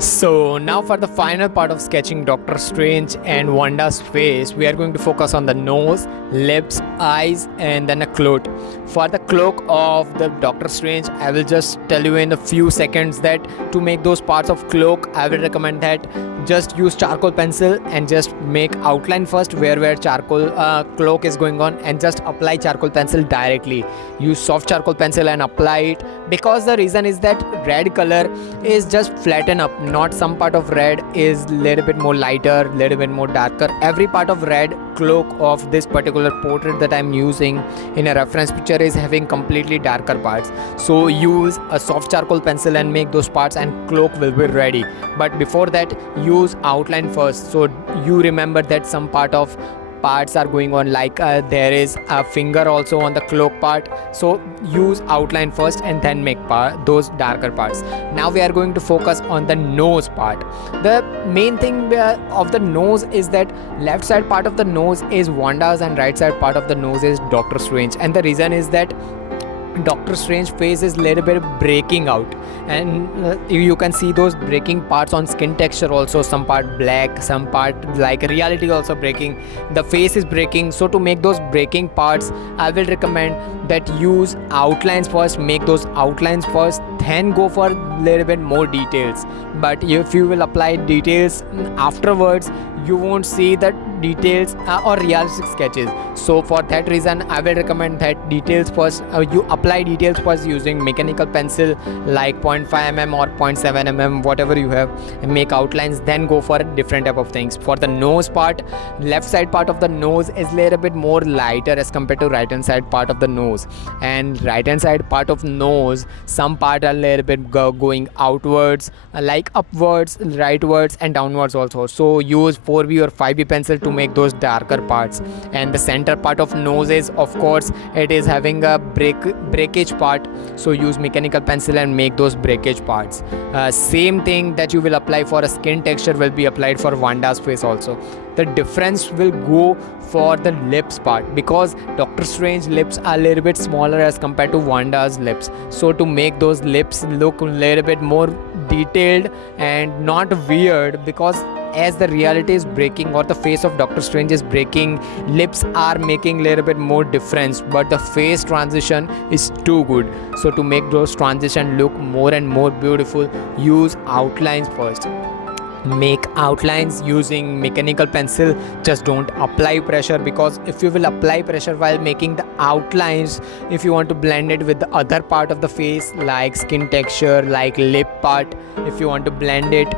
So now for the final part of sketching Doctor Strange and Wanda's face, we are going to focus on the nose, lips, eyes and then a cloak. For the cloak of the Doctor Strange, I will just tell you in a few seconds that to make those parts of cloak, I will recommend that just use charcoal pencil and just make outline first where charcoal cloak is going on, and just apply charcoal pencil directly. Use soft charcoal pencil and apply it, because the reason is that red color is just flatten up, not some part of red is little bit more lighter, little bit more darker. Every part of red cloak of this particular portrait that I'm using in a reference picture is having completely darker parts. So use a soft charcoal pencil and make those parts and cloak will be ready. But before that, use outline first, so you remember that some part of parts are going on, like there is a finger also on the cloak part. So use outline first and then make those darker parts. Now we are going to focus on the nose part. The main thing of the nose is that left side part of the nose is Wanda's and right side part of the nose is Doctor Strange, and the reason is that Doctor Strange face is little bit breaking out, and you can see those breaking parts on skin texture also, some part black, some part like reality also breaking, the face is breaking. So to make those breaking parts, I will recommend that use outlines first, make those outlines first, then go for little bit more details. But if you will apply details afterwards, you won't see the details or realistic sketches. So for that reason, I will recommend that details first, you apply details first using mechanical pencil like 0.5 mm or 0.7 mm, whatever you have, and make outlines, then go for a different type of things. For the nose part, left side part of the nose is little bit more lighter as compared to right hand side part of the nose, and right hand side part of nose, some part are little bit going outwards, like upwards, rightwards and downwards also. So use 4B or 5B pencil to make those darker parts. And the center part of nose is, of course, it is having a breakage part, so use mechanical pencil and make those breakage parts. Same thing that you will apply for a skin texture will be applied for Wanda's face also. The difference will go for the lips part, because Doctor Strange lips are a little bit smaller as compared to Wanda's lips. So to make those lips look a little bit more detailed and not weird, because as the reality is breaking or the face of Doctor Strange is breaking, lips are making little bit more difference, but the face transition is too good. So to make those transition look more and more beautiful, use outlines first. Make outlines using mechanical pencil, just don't apply pressure, because if you will apply pressure while making the outlines, if you want to blend it with the other part of the face like skin texture, like lip part, if you want to blend it,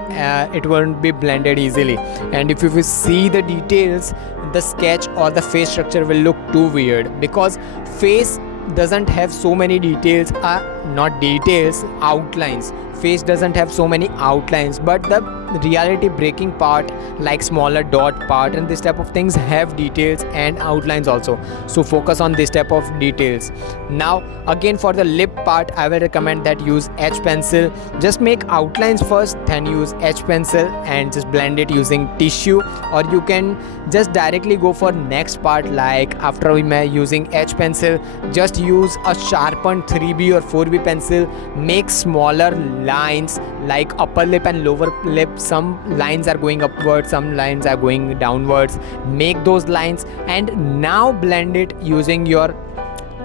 it won't be blended easily. And if you will see the details, the sketch or the face structure will look too weird, because face doesn't have so many details, not details, outlines. Face doesn't have so many outlines, but the reality breaking part like smaller dot part and this type of things have details and outlines also. So focus on this type of details. Now again for the lip part, I will recommend that use H pencil. Just make outlines first, then use H pencil and just blend it using tissue, or you can just directly go for next part. Like after using H pencil, just use a sharpened 3B or 4B pencil, make smaller lines like upper lip and lower lip. Some lines are going upwards, some lines are going downwards. Make those lines and now blend it using your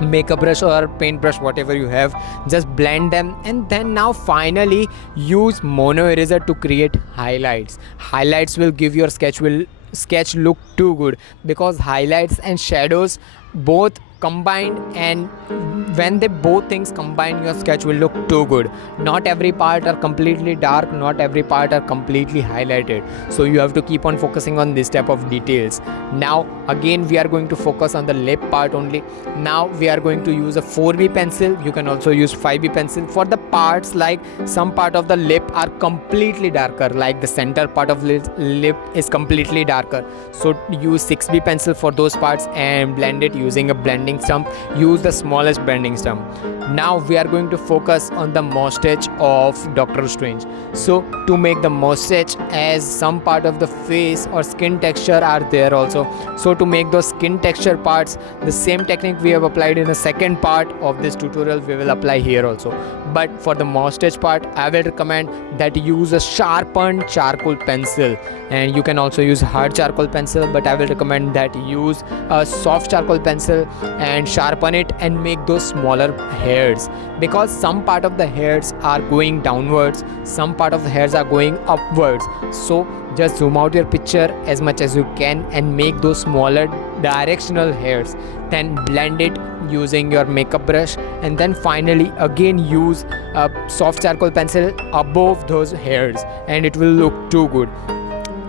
makeup brush or paint brush, whatever you have. Just blend them, and then now finally use mono eraser to create highlights. Highlights will give your sketch look too good, because highlights and shadows both combined, and when they both things combine, your sketch will look too good. Not every part are completely dark, not every part are completely highlighted, so you have to keep on focusing on this type of details. Now again we are going to focus on the lip part only. Now we are going to use a 4B pencil. You can also use 5B pencil for the parts like some part of the lip are completely darker, like the center part of lip is completely darker, so use 6B pencil for those parts and blend it using a blender blending stump, use the smallest blending stump. Now we are going to focus on the mustache of Doctor Strange. So to make the mustache, as some part of the face or skin texture are there also, so to make those skin texture parts, the same technique we have applied in the second part of this tutorial we will apply here also. But for the mustache part, I will recommend that you use a sharpened charcoal pencil, and you can also use hard charcoal pencil, but I will recommend that you use a soft charcoal pencil and sharpen it and make those smaller hairs, because some part of the hairs are going downwards, some part of the hairs are going upwards. So just zoom out your picture as much as you can and make those smaller directional hairs, then blend it using your makeup brush, and then finally again use a soft charcoal pencil above those hairs, and it will look too good.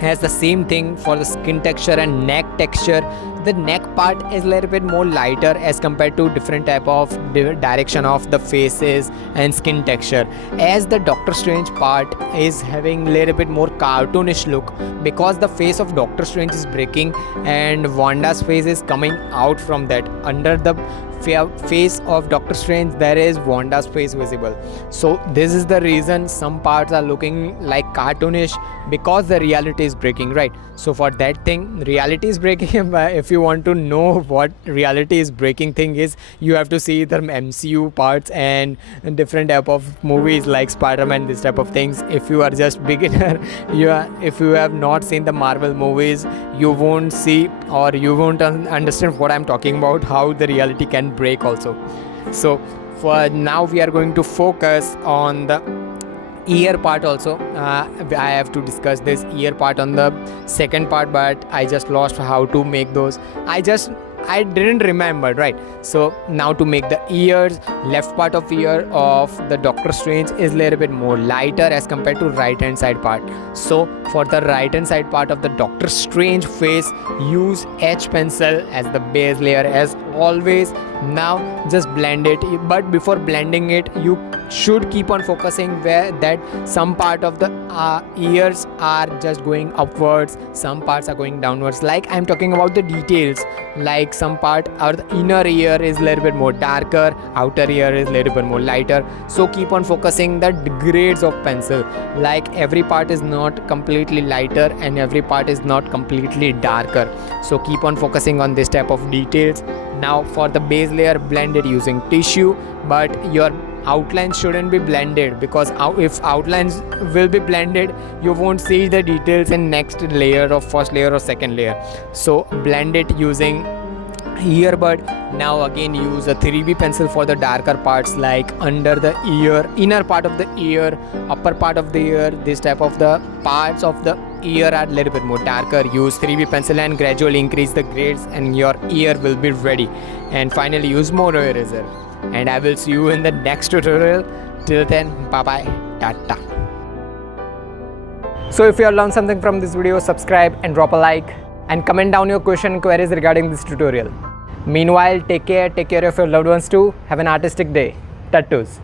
Has the same thing for the skin texture and neck texture. The neck part is a little bit more lighter as compared to different type of direction of the faces and skin texture, as the Doctor Strange part is having a little bit more cartoonish look, because the face of Doctor Strange is breaking and Wanda's face is coming out from that. Under the face of Doctor Strange there is Wanda's face visible. So this is the reason some parts are looking like cartoonish, because the reality is breaking, right? So for that thing, reality is breaking. If you want to know what reality is breaking thing is, you have to see the MCU parts and different type of movies like Spider-Man, this type of things. If you are just beginner, if you have not seen the Marvel movies, you won't see or you won't understand what I'm talking about, how the reality can break also. So for now we are going to focus on the ear part also. I have to discuss this ear part on the second part, but I just lost how to make those. I didn't remember, right? So now to make the ears, left part of ear of the Doctor Strange is a little bit more lighter as compared to right hand side part. So for the right hand side part of the Doctor Strange face, use H pencil as the base layer as always. Now just blend it, but before blending it you should keep on focusing where that some part of the ears are just going upwards, some parts are going downwards. Like I'm talking about the details, like some part or the inner ear is a little bit more darker, outer ear is a little bit more lighter. So keep on focusing the grades of pencil, like every part is not completely lighter and every part is not completely darker. So keep on focusing on this type of details. Now for the base layer, blend it using tissue, but your outlines shouldn't be blended, because if outlines will be blended you won't see the details in next layer or first layer or second layer. So blend it using earbud. Now again use a 3B pencil for the darker parts, like under the ear, inner part of the ear, upper part of the ear. This type of the parts of the ear are a little bit more darker. Use 3B pencil and gradually increase the grades and your ear will be ready. And finally use mono eraser, and I will see you in the next tutorial. Till then, bye bye, tata. So if you have learned something from this video, subscribe and drop a like and comment down your question and queries regarding this tutorial. Meanwhile, take care of your loved ones too. Have an artistic day. Tattoos.